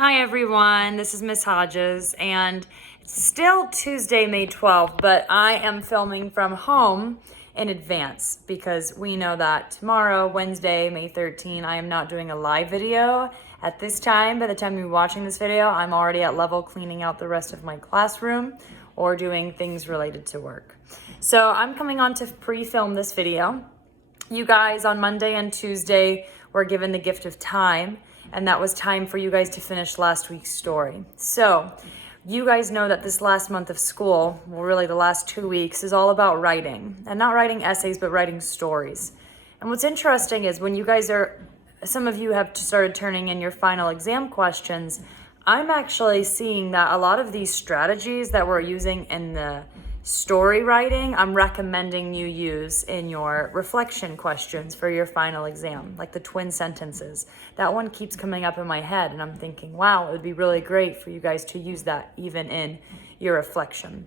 Hi everyone, this is Miss Hodges, and it's still Tuesday, May 12th, but I am filming from home in advance because we know that tomorrow, Wednesday, May 13th, I am not doing a live video at this time. By the time you're watching this video, I'm already at level cleaning out the rest of my classroom or doing things related to work. So I'm coming on to pre-film this video. You guys on Monday and Tuesday were given the gift of time, and that was time for you guys to finish last week's story. So you guys know that this last month of school, well, really the last 2 weeks, is all about writing, and not writing essays, but writing stories. And what's interesting is when you guys some of you have started turning in your final exam questions, I'm actually seeing that a lot of these strategies that we're using in the story writing, I'm recommending you use in your reflection questions for your final exam, like the twin sentences. That one keeps coming up in my head, and I'm thinking, wow, it would be really great for you guys to use that even in your reflection.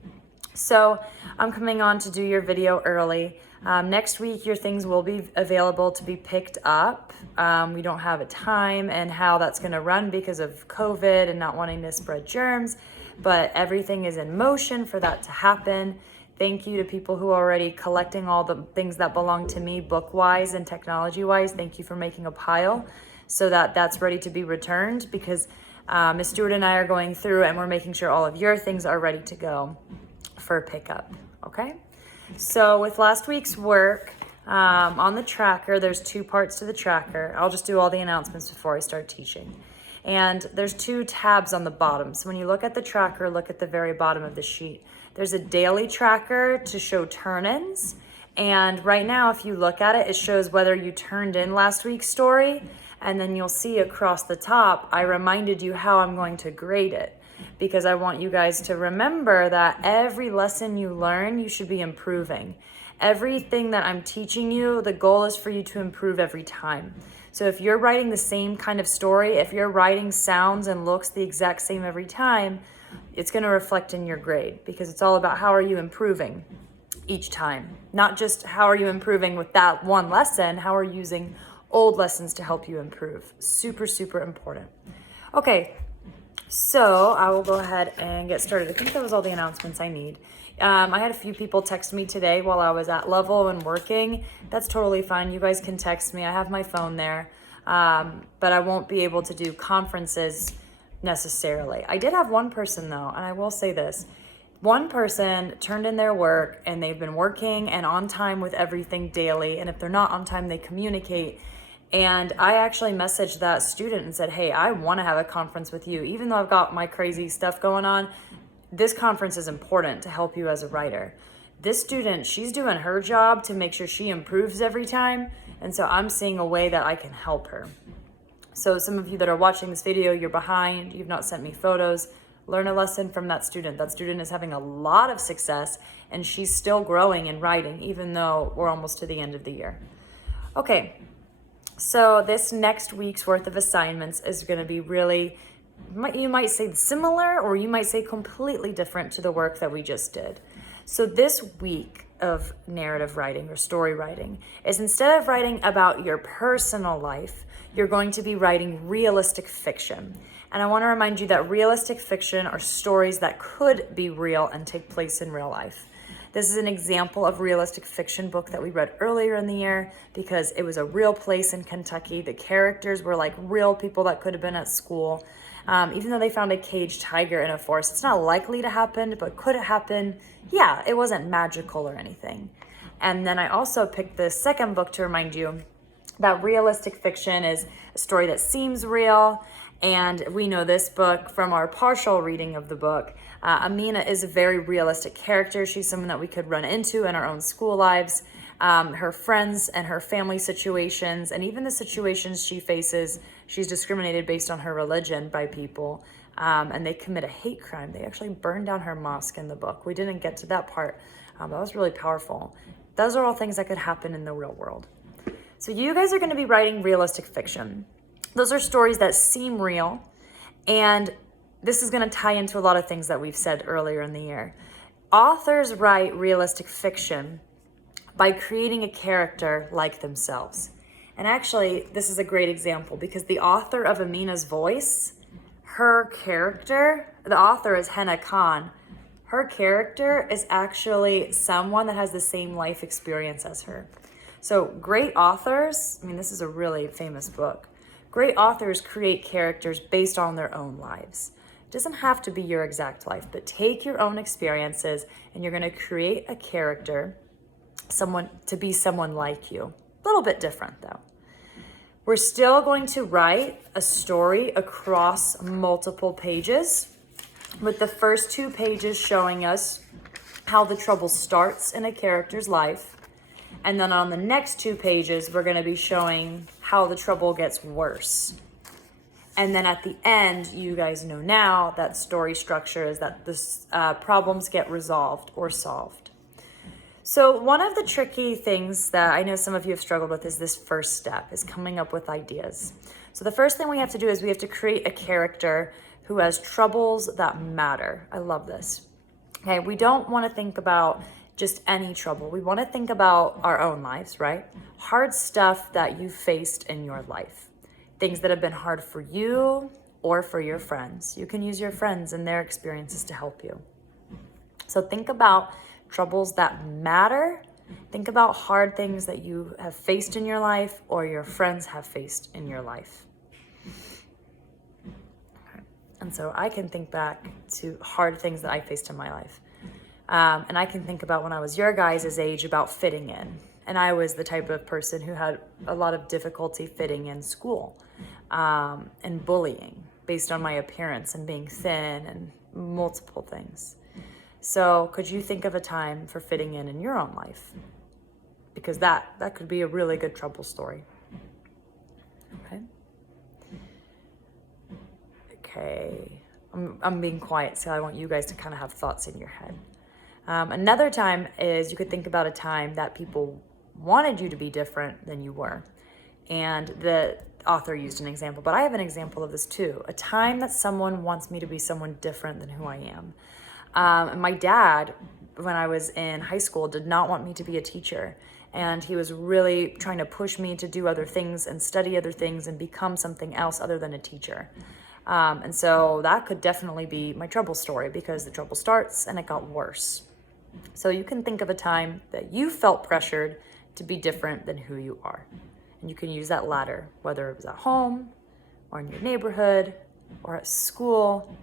So I'm coming on to do your video early. Next week, your things will be available to be picked up. We don't have a time and how that's going to run because of COVID and not wanting to spread germs, but everything is in motion for that to happen. Thank you to people who are already collecting all the things that belong to me book-wise and technology-wise. Thank you for making a pile so that that's ready to be returned, because Miss Stewart and I are going through and we're making sure all of your things are ready to go for pickup, okay? So with last week's work, on the tracker, there's two parts to the tracker. I'll just do all the announcements before I start teaching. And there's two tabs on the bottom. So when you look at the tracker, look at the very bottom of the sheet. There's a daily tracker to show turn-ins. And right now, if you look at it, it shows whether you turned in last week's story. And then you'll see across the top, I reminded you how I'm going to grade it, because I want you guys to remember that every lesson you learn, you should be improving. Everything that I'm teaching you, the goal is for you to improve every time. So if you're writing the same kind of story, if you're writing sounds and looks the exact same every time, it's going to reflect in your grade, because it's all about how are you improving each time. Not just how are you improving with that one lesson, how are you using old lessons to help you improve. Super, super important. Okay. So I will go ahead and get started. I think that was all the announcements I need. I had a few people text me today while I was at level and working. That's totally fine. You guys can text me. I have my phone there. But I won't be able to do conferences necessarily. I did have one person though, and I will say this. One person turned in their work and they've been working and on time with everything daily. And if they're not on time, they communicate. And I actually messaged that student and said, hey, I want to have a conference with you. Even though I've got my crazy stuff going on, this conference is important to help you as a writer. This student, she's doing her job to make sure she improves every time. And so I'm seeing a way that I can help her. So some of you that are watching this video, you're behind, you've not sent me photos. Learn a lesson from that student. That student is having a lot of success and she's still growing in writing, even though we're almost to the end of the year. Okay. So this next week's worth of assignments is going to be really, you might say similar, or you might say completely different to the work that we just did. So this week of narrative writing or story writing is, instead of writing about your personal life, you're going to be writing realistic fiction. And I want to remind you that realistic fiction are stories that could be real and take place in real life. This is an example of realistic fiction book that we read earlier in the year because it was a real place in Kentucky. The characters were like real people that could have been at school. Even though they found a caged tiger in a forest, it's not likely to happen, but could it happen? Yeah, it wasn't magical or anything. And then I also picked the second book to remind you that realistic fiction is a story that seems real. And we know this book from our partial reading of the book. Amina is a very realistic character. She's someone that we could run into in our own school lives. Her friends and her family situations, and even the situations she faces, she's discriminated based on her religion by people. And they commit a hate crime. They actually burned down her mosque in the book. We didn't get to that part. That was really powerful. Those are all things that could happen in the real world. So you guys are going to be writing realistic fiction. Those are stories that seem real, and this is going to tie into a lot of things that we've said earlier in the year. Authors write realistic fiction by creating a character like themselves. And actually, this is a great example because the author of Amina's voice, her character, the author is Henna Khan. Her character is actually someone that has the same life experience as her. So great authors, I mean, this is a really famous book. Great authors create characters based on their own lives. It doesn't have to be your exact life, but take your own experiences and you're going to create a character, someone to be someone like you. A little bit different though. We're still going to write a story across multiple pages, with the first 2 pages showing us how the trouble starts in a character's life. And then on the next 2 pages, we're going to be showing how the trouble gets worse. And then at the end, you guys know now that story structure is that the problems get resolved or solved. So one of the tricky things that I know some of you have struggled with is this first step, is coming up with ideas. So the first thing we have to do is we have to create a character who has troubles that matter. I love this. Okay, we don't want to think about just any trouble. We want to think about our own lives, right? Hard stuff that you faced in your life. Things that have been hard for you or for your friends. You can use your friends and their experiences to help you. So think about troubles that matter. Think about hard things that you have faced in your life or your friends have faced in your life. Okay. And so I can think back to hard things that I faced in my life. And I can think about when I was your guys' age about fitting in. And I was the type of person who had a lot of difficulty fitting in school, and bullying based on my appearance and being thin and multiple things. So could you think of a time for fitting in your own life? Because that could be a really good trouble story. Okay. I'm being quiet, so I want you guys to kind of have thoughts in your head. Another time is you could think about a time that people wanted you to be different than you were. And the author used an example, but I have an example of this too. A time that someone wants me to be someone different than who I am. And my dad, when I was in high school, did not want me to be a teacher. And he was really trying to push me to do other things and study other things and become something else other than a teacher. And so that could definitely be my trouble story, because the trouble starts and it got worse. So you can think of a time that you felt pressured to be different than who you are. And you can use that ladder, whether it was at home or in your neighborhood or at school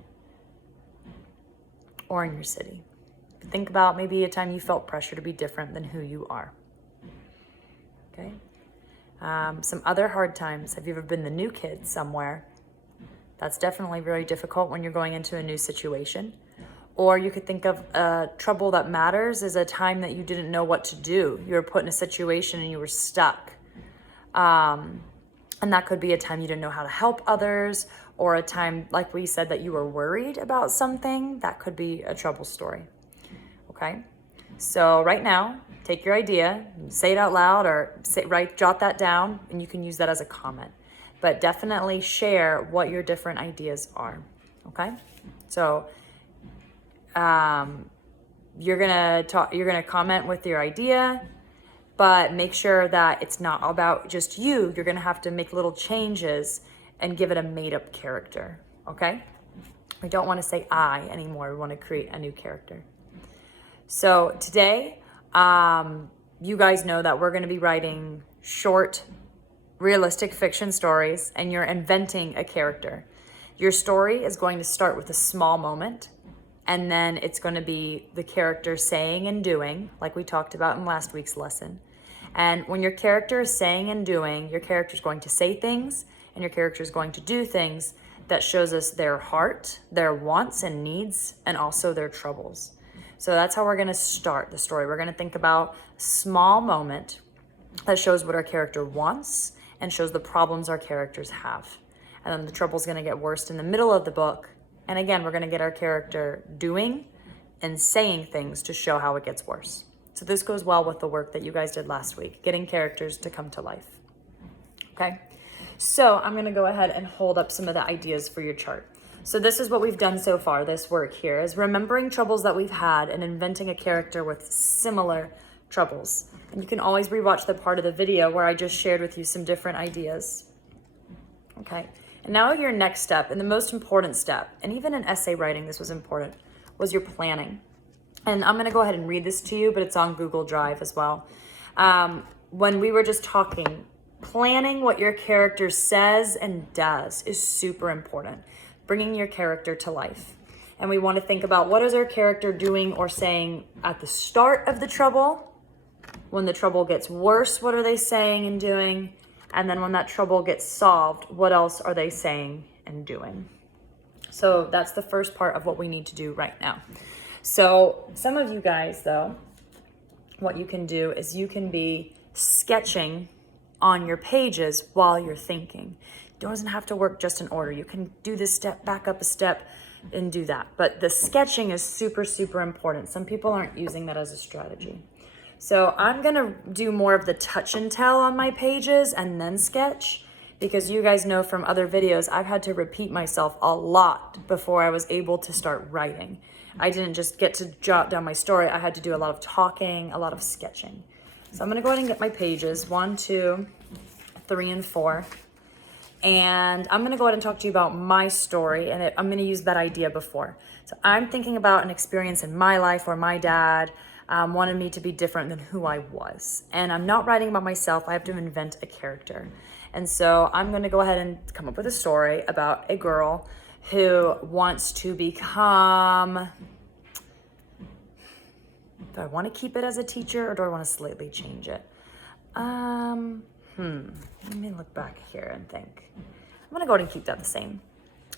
or in your city. Think about maybe a time you felt pressure to be different than who you are. Okay. Some other hard times. Have you ever been the new kid somewhere? That's definitely very difficult when you're going into a new situation. Or you could think of trouble that matters as a time that you didn't know what to do. You were put in a situation and you were stuck. And that could be a time you didn't know how to help others, or a time, like we said, that you were worried about something. That could be a trouble story. Okay? So right now, take your idea, say it out loud, or jot that down, and you can use that as a comment. But definitely share what your different ideas are. Okay? So you're gonna comment with your idea, but make sure that it's not about just you. You're gonna have to make little changes and give it a made-up character. Okay? We don't want to say I anymore. We want to create a new character. So today, you guys know that we're going to be writing short, realistic fiction stories, and you're inventing a character. Your story is going to start with a small moment, and then it's going to be the character saying and doing, like we talked about in last week's lesson. And when your character is saying and doing, your character is going to say things, and your character is going to do things that shows us their heart, their wants and needs, and also their troubles. So that's how we're going to start the story. We're going to think about a small moment that shows what our character wants and shows the problems our characters have. And then the trouble's going to get worse in the middle of the book. And again, we're going to get our character doing and saying things to show how it gets worse. So this goes well with the work that you guys did last week, getting characters to come to life. Okay? So I'm going to go ahead and hold up some of the ideas for your chart. So this is what we've done so far. This work here is remembering troubles that we've had and inventing a character with similar troubles. And you can always rewatch the part of the video where I just shared with you some different ideas. Okay. And now your next step, and the most important step, and even in essay writing, this was important, was your planning. And I'm gonna go ahead and read this to you, but it's on Google Drive as well. When we were just talking, planning what your character says and does is super important. Bringing your character to life. And we want to think about what is our character doing or saying at the start of the trouble. When the trouble gets worse, what are they saying and doing? And then when that trouble gets solved, what else are they saying and doing? So that's the first part of what we need to do right now. So some of you guys, though, what you can do is you can be sketching on your pages while you're thinking. It doesn't have to work just in order. You can do this step, back up a step, and do that. But the sketching is super, super important. Some people aren't using that as a strategy. So I'm gonna do more of the touch and tell on my pages and then sketch, because you guys know from other videos, I've had to repeat myself a lot before I was able to start writing. I didn't just get to jot down my story. I had to do a lot of talking, a lot of sketching. So I'm gonna go ahead and get my pages, 1, 2, 3, and 4. And I'm gonna go ahead and talk to you about my story, and I'm gonna use that idea before. So I'm thinking about an experience in my life where my dad wanted me to be different than who I was. And I'm not writing about myself, I have to invent a character. And so I'm gonna go ahead and come up with a story about a girl who wants to become, do I want to keep it as a teacher or do I want to slightly change it? Let me look back here and think. I'm going to go ahead and keep that the same.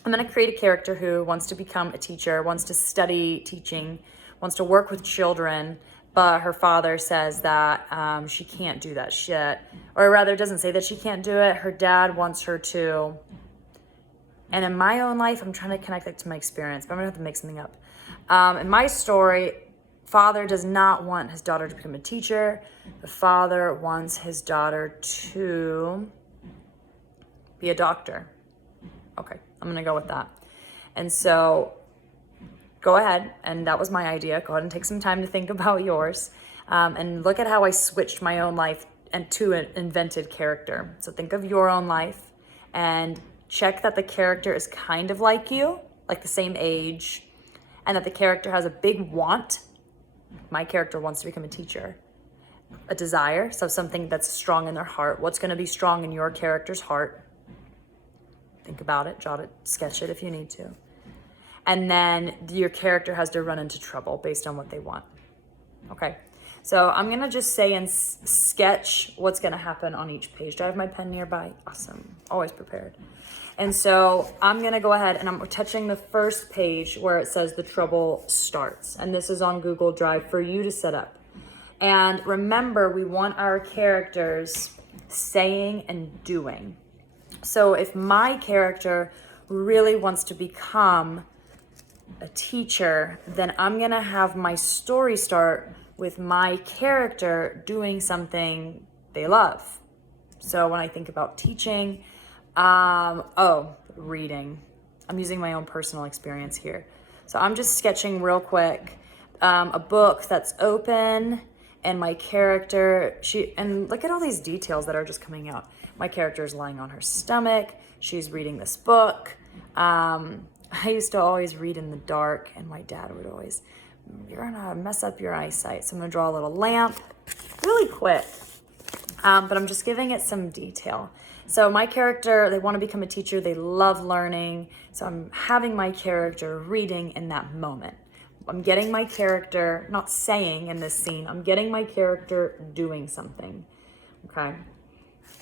I'm going to create a character who wants to become a teacher, wants to study teaching, wants to work with children, but her father says that she can't do that shit. Or rather, doesn't say that she can't do it. Her dad wants her to. And in my own life, I'm trying to connect that to my experience, but I'm going to have to make something up. In my story, father does not want his daughter to become a teacher. The father wants his daughter to be a doctor. Okay, I'm gonna go with that. And so go ahead, and that was my idea. Go ahead and take some time to think about yours. And look at how I switched my own life and to an invented character. So think of your own life and check that the character is kind of like you, like the same age, and that the character has a big want. My character wants to become a teacher. A desire, so something that's strong in their heart. What's going to be strong in your character's heart? Think about it, jot it, sketch it if you need to. And then your character has to run into trouble based on what they want. Okay, so I'm going to just say and sketch what's going to happen on each page. Do I have my pen nearby? Awesome, always prepared. And so I'm gonna go ahead and I'm touching the first page where it says the trouble starts. And this is on Google Drive for you to set up. And remember, we want our characters saying and doing. So if my character really wants to become a teacher, then I'm gonna have my story start with my character doing something they love. So when I think about teaching, reading. I'm using my own personal experience here. So I'm just sketching real quick a book that's open, and my character, and look at all these details that are just coming out. My character is lying on her stomach. She's reading this book. I used to always read in the dark, and my dad would always, you're gonna mess up your eyesight. So I'm gonna draw a little lamp really quick. But I'm just giving it some detail. So my character, they want to become a teacher. They love learning. So I'm having my character reading in that moment. I'm getting my character, not saying in this scene, I'm getting my character doing something, okay?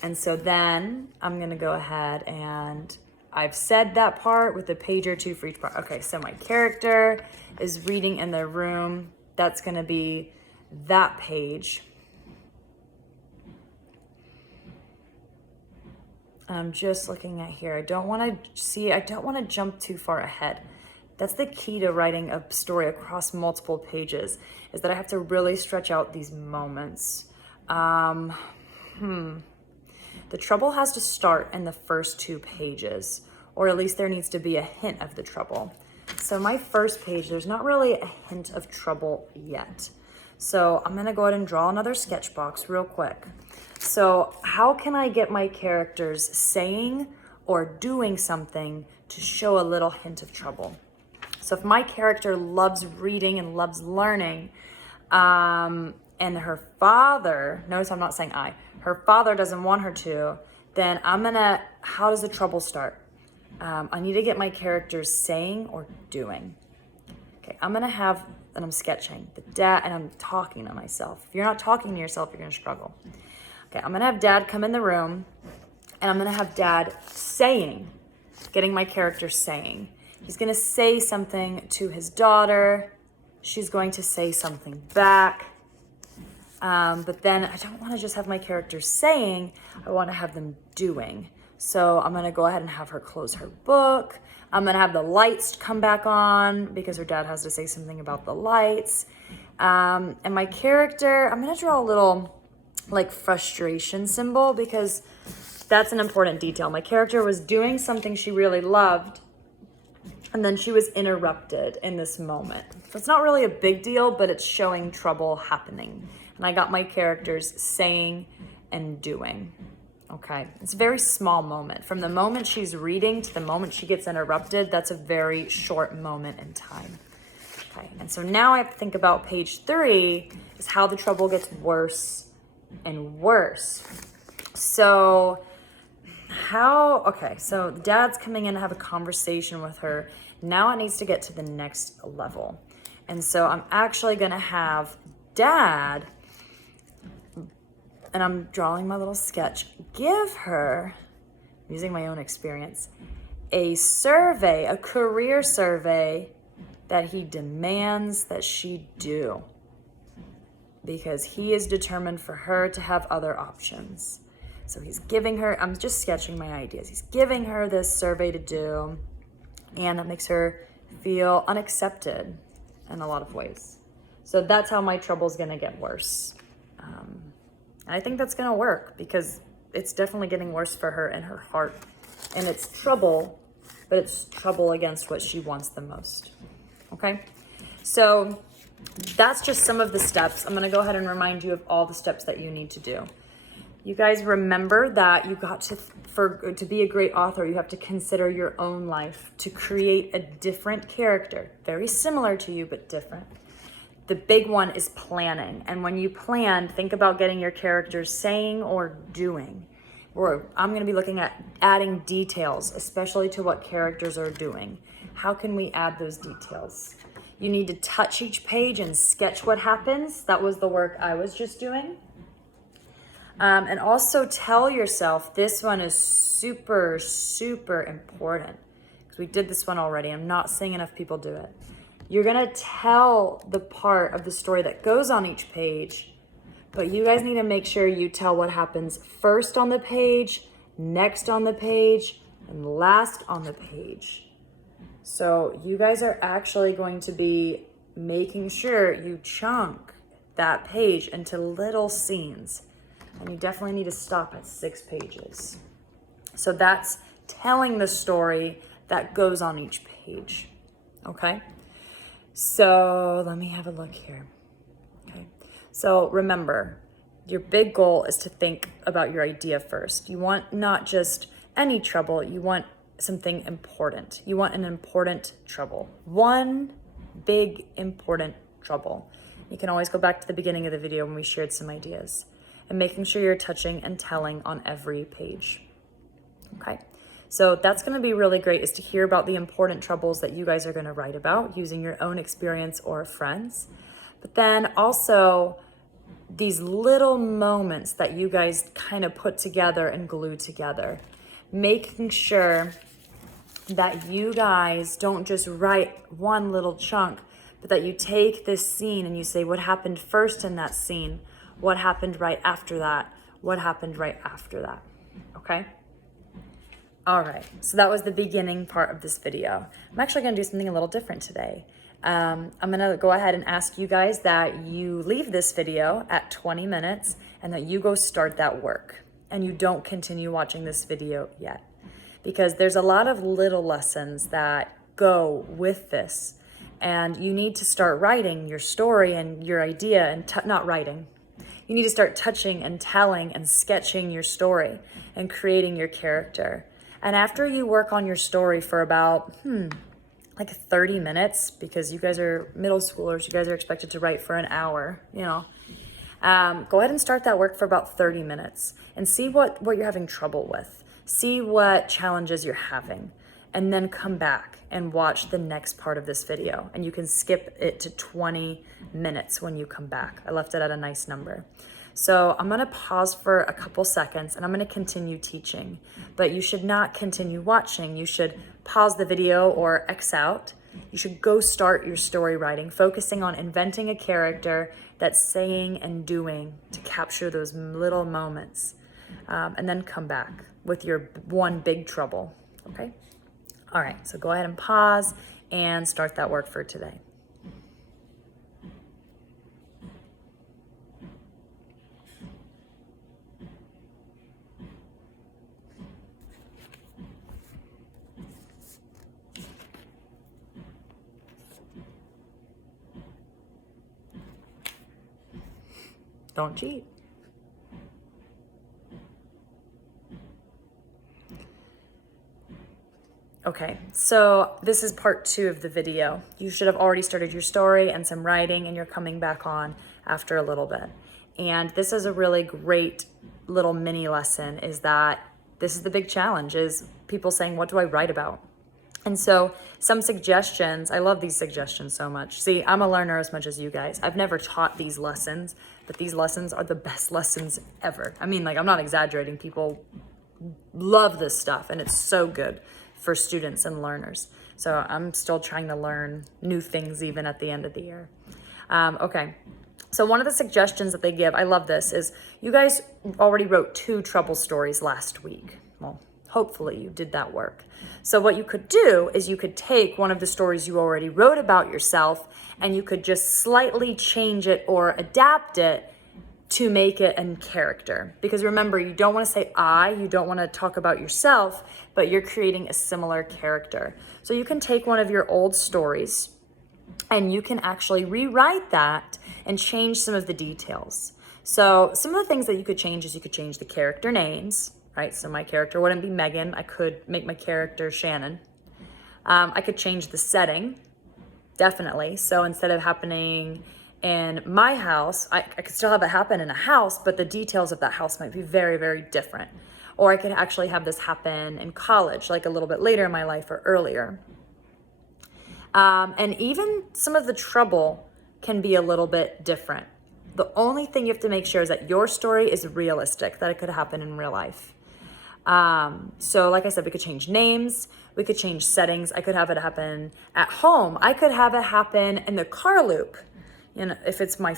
And so then I'm going to go ahead and I've said that part with a page or two for each part. Okay, so my character is reading in their room. That's going to be that page. I'm just looking at here. I don't want to jump too far ahead. That's the key to writing a story across multiple pages, is that I have to really stretch out these moments. The trouble has to start in the first 2 pages, or at least there needs to be a hint of the trouble. So my first page, there's not really a hint of trouble yet. So I'm gonna go ahead and draw another sketch box real quick. So how can I get my characters saying or doing something to show a little hint of trouble. So if my character loves reading and loves learning, and her father, notice I'm not saying her father doesn't want her to, then how does the trouble start? I need to get my characters saying or doing. Okay, and I'm sketching the dad, and I'm talking to myself. If you're not talking to yourself, you're gonna struggle. Okay, I'm gonna have dad come in the room, and I'm gonna have dad getting my character saying. He's gonna say something to his daughter. She's going to say something back. But then I don't wanna just have my character saying, I wanna have them doing. So I'm gonna go ahead and have her close her book. I'm gonna have the lights come back on because her dad has to say something about the lights. And my character, I'm gonna draw a little like frustration symbol because that's an important detail. My character was doing something she really loved, and then she was interrupted in this moment. So it's not really a big deal, but it's showing trouble happening. And I got my characters saying and doing. Okay, it's a very small moment. From the moment she's reading to the moment she gets interrupted, that's a very short moment in time. Okay, and so now I have to think about page 3 is how the trouble gets worse and worse. So so the dad's coming in to have a conversation with her. Now it needs to get to the next level. And so I'm actually gonna have dad, and I'm drawing my little sketch, give her, using my own experience, a survey, a career survey that he demands that she do, because he is determined for her to have other options. So he's giving her, I'm just sketching my ideas. He's giving her this survey to do, and it makes her feel unaccepted in a lot of ways. So that's how my trouble's gonna get worse. And I think that's gonna work because it's definitely getting worse for her in her heart. And it's trouble, but it's trouble against what she wants the most. Okay? So that's just some of the steps. I'm gonna go ahead and remind you of all the steps that you need to do. You guys remember that you got to be a great author, you have to consider your own life, to create a different character, very similar to you, but different. The big one is planning. And when you plan, think about getting your characters saying or doing. Or I'm gonna be looking at adding details, especially to what characters are doing. How can we add those details? You need to touch each page and sketch what happens. That was the work I was just doing. And also tell yourself, this one is super, super important. Because we did this one already. I'm not seeing enough people do it. You're gonna tell the part of the story that goes on each page, but you guys need to make sure you tell what happens first on the page, next on the page, and last on the page. So you guys are actually going to be making sure you chunk that page into little scenes. And you definitely need to stop at 6 pages. So that's telling the story that goes on each page, okay? So let me have a look here, okay? So remember, your big goal is to think about your idea first. You want not just any trouble, you want something important. You want an important trouble. One big important trouble. You can always go back to the beginning of the video when we shared some ideas. And making sure you're touching and telling on every page. Okay, so that's gonna be really great, is to hear about the important troubles that you guys are gonna write about using your own experience or friends. But then also these little moments that you guys kind of put together and glue together. Making sure that you guys don't just write one little chunk, but that you take this scene and you say, what happened first in that scene? What happened right after that? What happened right after that? Okay? All right, so that was the beginning part of this video. I'm actually gonna do something a little different today. I'm gonna go ahead and ask you guys that you leave this video at 20 minutes and that you go start that work and you don't continue watching this video yet. Because there's a lot of little lessons that go with this, and you need to start writing your story and your idea, and not writing. You need to start touching and telling and sketching your story and creating your character. And after you work on your story for about, like 30 minutes, because you guys are middle schoolers, you guys are expected to write for an hour, go ahead and start that work for about 30 minutes and see what you're having trouble with. See what challenges you're having, and then come back and watch the next part of this video. And you can skip it to 20 minutes when you come back. I left it at a nice number. So I'm gonna pause for a couple seconds and I'm gonna continue teaching, but you should not continue watching. You should pause the video or X out. You should go start your story writing, focusing on inventing a character that's saying and doing to capture those little moments, and then come back with your one big trouble, okay? All right, so go ahead and pause and start that work for today. Don't cheat. Okay, so this is part 2 of the video. You should have already started your story and some writing, and you're coming back on after a little bit. And this is a really great little mini lesson, is that this is the big challenge, is people saying, what do I write about? And so some suggestions, I love these suggestions so much. See, I'm a learner as much as you guys. I've never taught these lessons, but these lessons are the best lessons ever. I mean, like, I'm not exaggerating. People love this stuff, and it's so good for students and learners. So I'm still trying to learn new things even at the end of the year. Okay, so one of the suggestions that they give, I love this, is you guys already wrote 2 trouble stories last week. Well, hopefully you did that work. So what you could do is you could take one of the stories you already wrote about yourself and you could just slightly change it or adapt it to make it a character. Because remember, you don't want to say I, you don't want to talk about yourself, but you're creating a similar character. So you can take one of your old stories and you can actually rewrite that and change some of the details. So some of the things that you could change is you could change the character names, right? So my character wouldn't be Megan. I could make my character Shannon. I could change the setting, definitely. So instead of happening in my house, I could still have it happen in a house, but the details of that house might be very, very different. Or I could actually have this happen in college, like a little bit later in my life or earlier. And even some of the trouble can be a little bit different. The only thing you have to make sure is that your story is realistic, that it could happen in real life. So like I said, we could change names, we could change settings. I could have it happen at home. I could have it happen in the car loop. You know, if it's my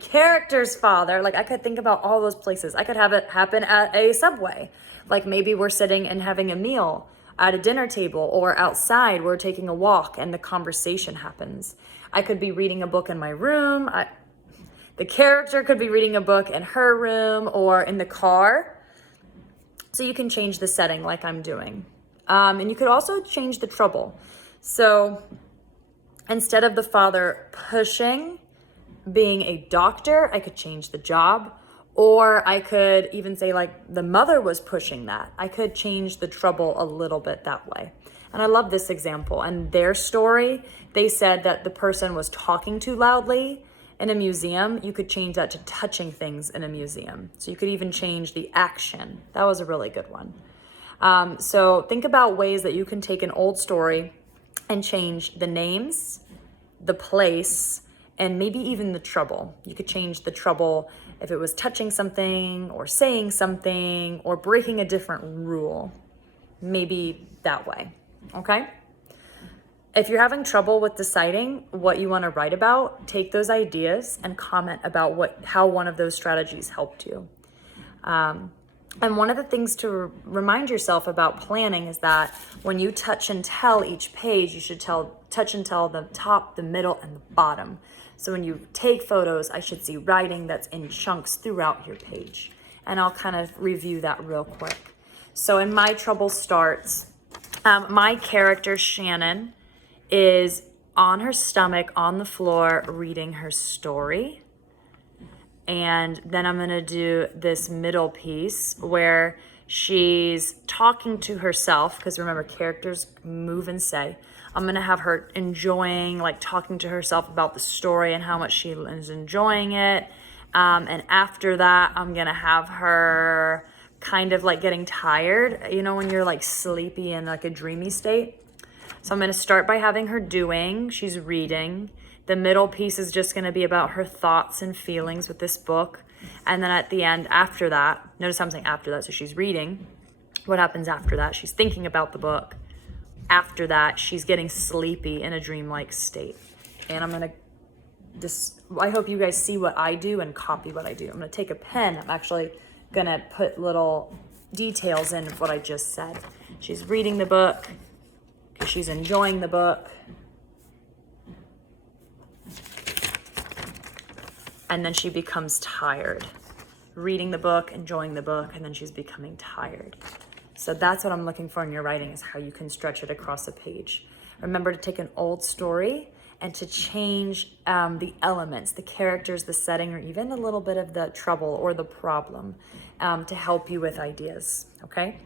character's father, like I could think about all those places. I could have it happen at a Subway. Like maybe we're sitting and having a meal at a dinner table, or outside we're taking a walk and the conversation happens. I could be reading a book in my room. The character could be reading a book in her room or in the car. So you can change the setting like I'm doing. And you could also change the trouble. So instead of the father pushing being a doctor, I could change the job. Or I could even say like the mother was pushing that. I could change the trouble a little bit that way. And I love this example. And their story, they said that the person was talking too loudly in a museum. You could change that to touching things in a museum. So you could even change the action. That was a really good one. So think about ways that you can take an old story and change the names, the place, and maybe even the trouble. You could change the trouble if it was touching something or saying something or breaking a different rule. Maybe that way, okay? If you're having trouble with deciding what you want to write about, take those ideas and comment about how one of those strategies helped you. And one of the things to remind yourself about planning is that when you touch and tell each page, you should touch and tell the top, the middle, and the bottom. So when you take photos, I should see writing that's in chunks throughout your page. And I'll kind of review that real quick. So in my trouble starts, my character, Shannon, is on her stomach on the floor reading her story. And then I'm gonna do this middle piece where She's talking to herself, because remember, characters move and say. I'm gonna have her enjoying, like talking to herself about the story and how much she is enjoying it. And after that, I'm gonna have her kind of like getting tired, you know, when you're like sleepy in like a dreamy state. So I'm gonna start by having her doing, she's reading. The middle piece is just gonna be about her thoughts and feelings with this book. And then at the end, after that, notice I'm saying after that, so she's reading. What happens after that? She's thinking about the book. After that, she's getting sleepy in a dreamlike state. And I'm gonna I hope you guys see what I do and copy what I do. I'm gonna take a pen. I'm actually gonna put little details in of what I just said. She's reading the book, because she's enjoying the book. And then she becomes tired. Reading the book, enjoying the book, and then she's becoming tired. So that's what I'm looking for in your writing, is how you can stretch it across a page. Remember to take an old story and to change the elements, the characters, the setting, or even a little bit of the trouble or the problem to help you with ideas, okay?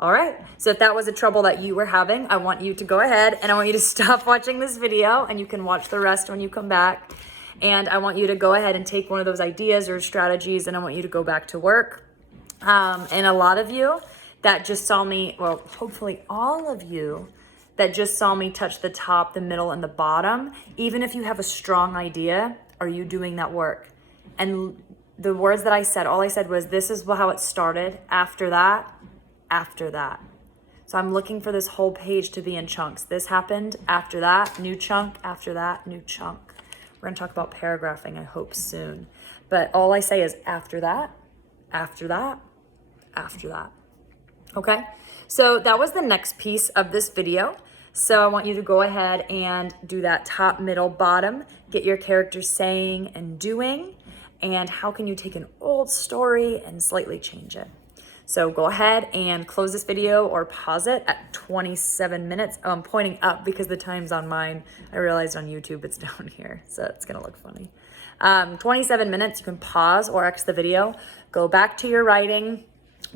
All right, so if that was a trouble that you were having, I want you to go ahead and I want you to stop watching this video, and you can watch the rest when you come back. And I want you to go ahead and take one of those ideas or strategies, and I want you to go back to work. And a lot of you that just saw me, well, hopefully all of you that just saw me touch the top, the middle, and the bottom, even if you have a strong idea, are you doing that work? And the words that I said, all I said was, this is how it started. After that, after that. So I'm looking for this whole page to be in chunks. This happened, after that, new chunk, after that, new chunk. We're gonna talk about paragraphing, I hope, soon. But all I say is after that, after that, after that. Okay, so that was the next piece of this video. So I want you to go ahead and do that top, middle, bottom, get your characters saying and doing, and how can you take an old story and slightly change it. So go ahead and close this video or pause it at 27 minutes. Oh, I'm pointing up because the time's on mine. I realized on YouTube it's down here, so it's gonna look funny. 27 minutes, you can pause or X the video, go back to your writing,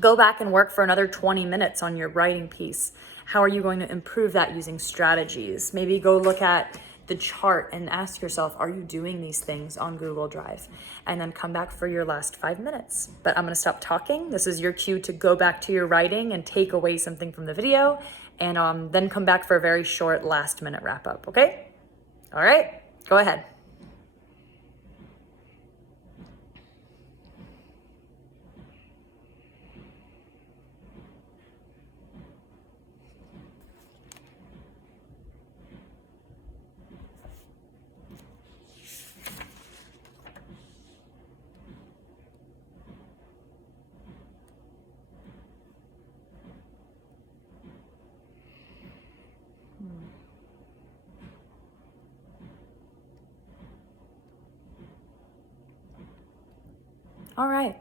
go back and work for another 20 minutes on your writing piece. How are you going to improve that using strategies? Maybe go look at the chart and ask yourself, are you doing these things on Google Drive? And then come back for your last 5 minutes. But I'm gonna stop talking. This is your cue to go back to your writing and take away something from the video, and then come back for a very short last minute wrap up, okay? All right, go ahead. All right,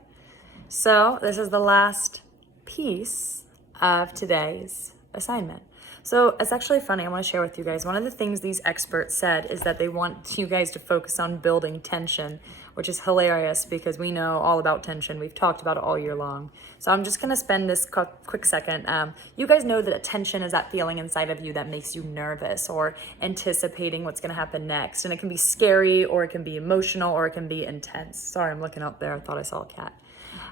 so this is the last piece of today's assignment. So it's actually funny, I wanna share with you guys, one of the things these experts said is that they want you guys to focus on building tension, which is hilarious because we know all about tension. We've talked about it all year long. So I'm just gonna spend this quick second. You guys know that tension is that feeling inside of you that makes you nervous or anticipating what's gonna happen next. And it can be scary, or it can be emotional, or it can be intense. Sorry, I'm looking out there, I thought I saw a cat.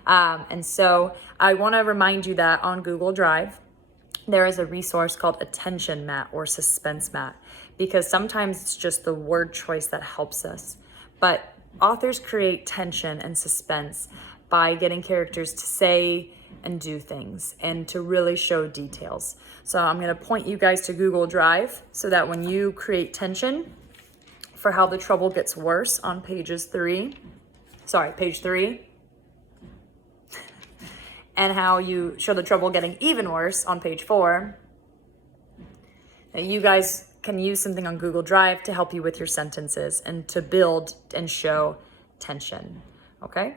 And so I wanna remind you that on Google Drive, there is a resource called Attention Mat or Suspense Mat, because sometimes it's just the word choice that helps us. But authors create tension and suspense by getting characters to say and do things and to really show details. So I'm gonna point you guys to Google Drive so that when you create tension for how the trouble gets worse on page 3, and how you show the trouble getting even worse on page 4, you guys can use something on Google Drive to help you with your sentences and to build and show tension, okay?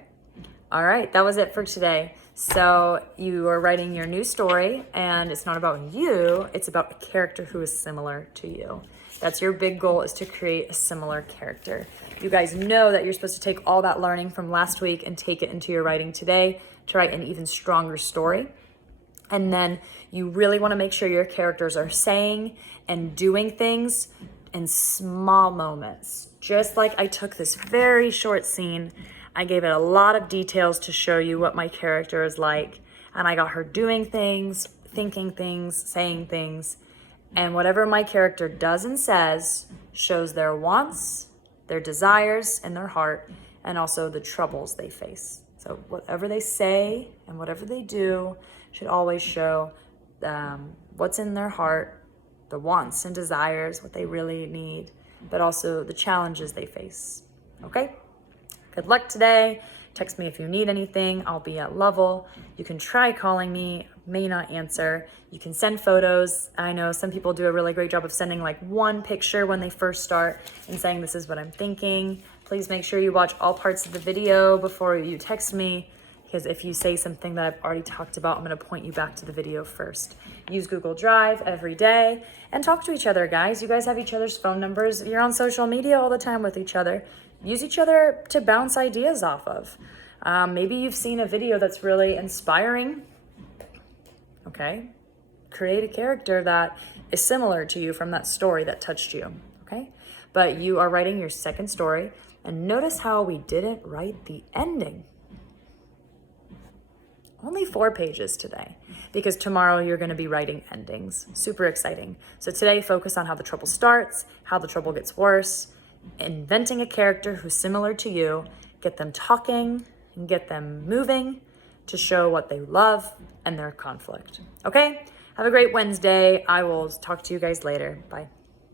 All right, that was it for today. So you are writing your new story, and it's not about you, it's about a character who is similar to you. That's your big goal, is to create a similar character. You guys know that you're supposed to take all that learning from last week and take it into your writing today to write an even stronger story. And then you really want to make sure your characters are saying and doing things in small moments. Just like I took this very short scene, I gave it a lot of details to show you what my character is like. And I got her doing things, thinking things, saying things. And whatever my character does and says shows their wants, their desires in their heart, and also the troubles they face. So whatever they say and whatever they do should always show what's in their heart, the wants and desires, what they really need, but also the challenges they face. Okay? Good luck today. Text me if you need anything. I'll be at Lovell. You can try calling me, may not answer. You can send photos. I know some people do a really great job of sending like one picture when they first start and saying, this is what I'm thinking. Please make sure you watch all parts of the video before you text me, because if you say something that I've already talked about, I'm going to point you back to the video first. Use Google Drive every day and talk to each other, guys. You guys have each other's phone numbers. You're on social media all the time with each other. Use each other to bounce ideas off of. Maybe you've seen a video that's really inspiring. Okay? Create a character that is similar to you from that story that touched you. Okay? But you are writing your second story, and notice how we didn't write the ending. Only 4 pages today, because tomorrow you're going to be writing endings. Super exciting. So today, focus on how the trouble starts, how the trouble gets worse, inventing a character who's similar to you, get them talking, and get them moving to show what they love and their conflict. Okay? Have a great Wednesday. I will talk to you guys later. Bye.